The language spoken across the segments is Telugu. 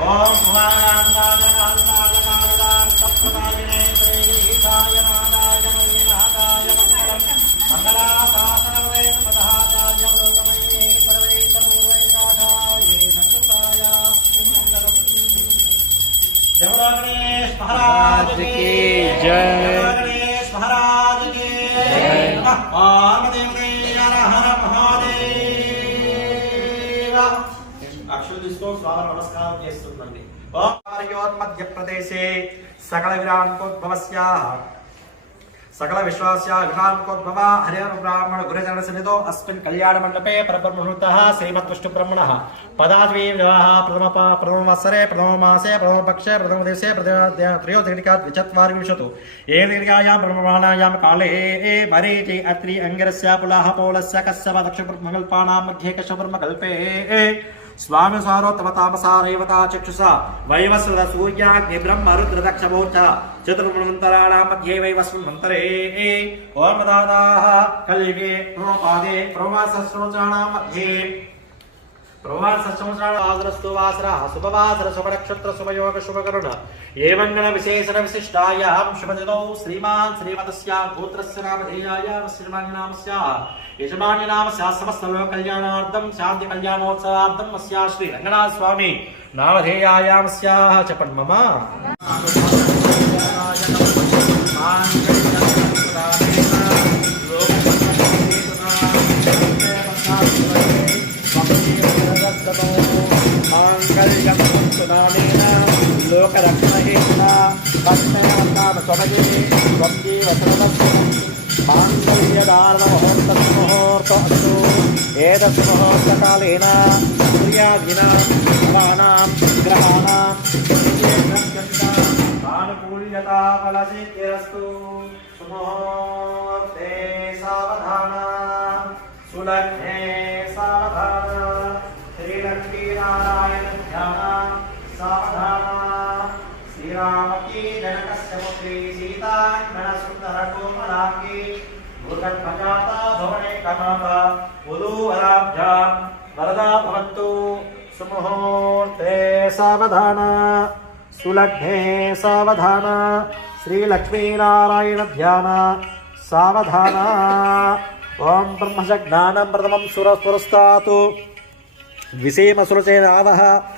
ఓం మల్లినాదాయ మంగళం మంగళాశాసనవేద పదహాచార్య లోకమయే పరవేద పూర్వైరాధాయే సకృతాయ మంగళం జవరాగణేశ్ మహారాజ్కి జై. జవరాగణేశ్ మహారాజ్కి అక్షలు తీసుకో స్వామి నమస్కారం చేస్తుందండి. మధ్యప్రదేశే సకల విరాన్కోద్భవస్య సకల విశ్వాస్య విరాంకోద్భవ హరిహర బ్రాహ్మణ గురుజన సన్నిధో అస్మిన్ కళ్యాణ మండపే పరబ్రహ్మణుత శ్రీమత్ విష్ణు బ్రహ్మణ పదాద్వీ వివాహ ప్రథమ ప్రథమ వత్సరే ప్రథమ మాసే ప్రథమ పక్షే ప్రథమ దివసే త్రయోదశికా ద్విచత్వారింశతు ఏ దీర్ఘాయాం బ్రహ్మణాయాం కాళే ఏ మరీచి అత్రి అంగిరస్య పులాహ పౌలస్య కశ్యవ దక్ష బ్రహ్మకల్పానాం మధ్యే కశ్య బ్రహ్మకల్పే. స్వామి సారోత్తమ తామసారేవతా చక్షుష వైవస్వత సూర్యాగ్ని బ్రహ్మ రుద్ర చతుర్మంతరాణాం మధ్యే వైవస్మిన్ మంతరే ఓం దాదాః కలిగే ప్రోపాదే ప్రవాస ప్రోమాసశ్రోచాణాం మధ్యే. ప్రవాసంవత్సరాస్తు వాసర శుభవాసర శుభనక్షత్ర శుభయోగ శుభకరుణ. ఏవం గణ విశేషణ విశిష్టాయాం శుభదినౌ శ్రీమాన్ శ్రీమతస్య గోత్రస్య నామధేయాయాం శ్రీమాన్ నామస్య యజమాన్య నామస్య సమస్త లోక కళ్యాణార్థం శాంతి కళ్యాణోత్సవార్థం అస్యా శ్రీ రంగనాథ స్వామి నామధేయాయామస్యాః. చెప్పండి మమ. లోకరక్షణహేతునా పద్మనాభస్వమజే త్వం జీవసర్వస్వం మాంగళ్యదార్ణమహోర్తస్ముహూర్తస్తు ఏతస్సు ముహూర్తకాలేన సూర్యాదినాం నవానాం గ్రహాణాం ఆనుకూల్యతా సుముహూర్తే సావధాన సులగ్నే సావధాన శ్రీలక్ష్మీనారాయణ ధ్యాన సావధాన శ్రీరామకీ జనకస్య పుత్రీ సీతా సుందర కోమలాంగి భూతధ్వజాత భవనే కమాత ఉదూవరాభ్యాం వరదా భవంతు సుముహూర్తే సావధాన సులగ్నే సావధాన శ్రీలక్ష్మీనారాయణ ధ్యాన సావధాన ఓం బ్రహ్మజ జ్ఞానం ప్రథమం సురస్పురస్తాతు విసేమసురచేనావహ సుభజ్ఞాస్యామధశ్చ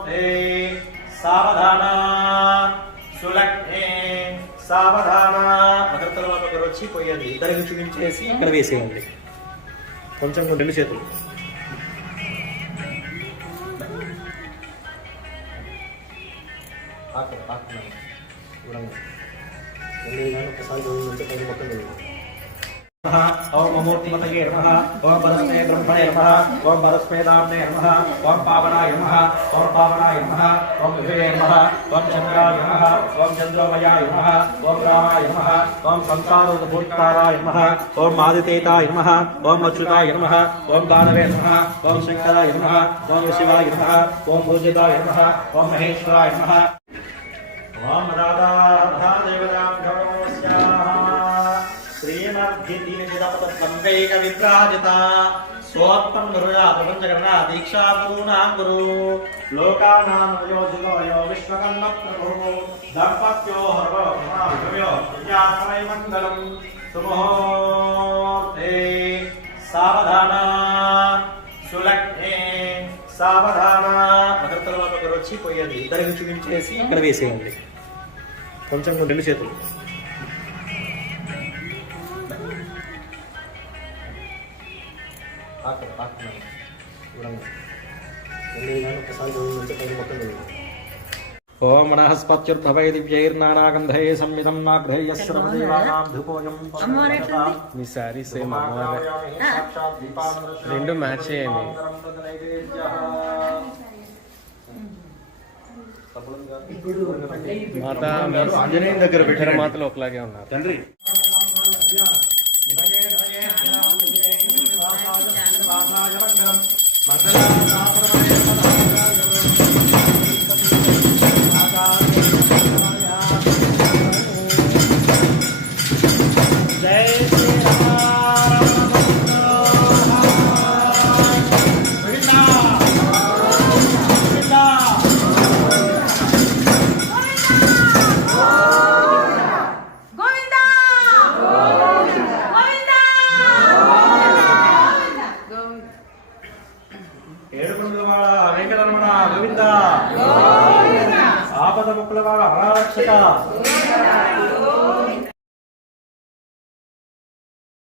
సావధాన సులగ్నే సావధాన ఒకరి ఒకరు వచ్చి పోయండి ఇద్దరికి చూపించేసి ఇక్కడ వేసేయండి కొంచెం రెండు చేతులు ఒకసారి మొత్తం చూడండి ఓం అమూర్తిమతయే నమః ఓం పరస్మే బ్రహ్మణే నమః ఓం పరస్మే దామ్నే నమః ఓం పావనాయ నమః ఓం పావనాయ నమః ఓం విభవే నమః ఓం చంద్రాయ నమః ఓం చంద్రోమయాయ నమః ఓం రామాయ నమః ఓం సంసారోద్భూతారాయ నమః ఓం ఆదితేతాయ నమః ఓం అచ్యుతాయ నమః ఓం దానవే నమః ఓం శంకరాయ నమః ఓం శివాయ నమః ఓం పూజితాయ నమః ఓం మహేశ్వరాయ శ్రీమద్ధిదీనిజితపతత్వంకైక విద్రాజిత సోత్తం గురుగా ప్రపంచకరణ దీక్షా గురూణాం గురు. లోకానాం యోజిలో యో విశ్వకర్మ ప్రభు. దంపత్యో హరవో మహావిభవ్యో విద్యాశ్రయ మంగళం సుముహూర్తే. సావధాన సులగ్నే సావధాన. ఒకరి వచ్చి పోయేది. ఇద్దరికి చూపించేసి ఇక్కడ వేసేయండి. కొంచెం రెండు చేతులు. ఓం ధూపోయం? మీ సేమ్ అమ్మవారే రెండు మ్యాచ్ చేయండి. మాత ఆంజనేయం దగ్గర పెట్టారు మాతలు ఒకలాగే ఉన్నారు. తండ్రి మంగళ ఏడుకొండలవాడ వెంకటరమణ గోవింద. ఆపద ముక్కులవాడ అనారక్షక.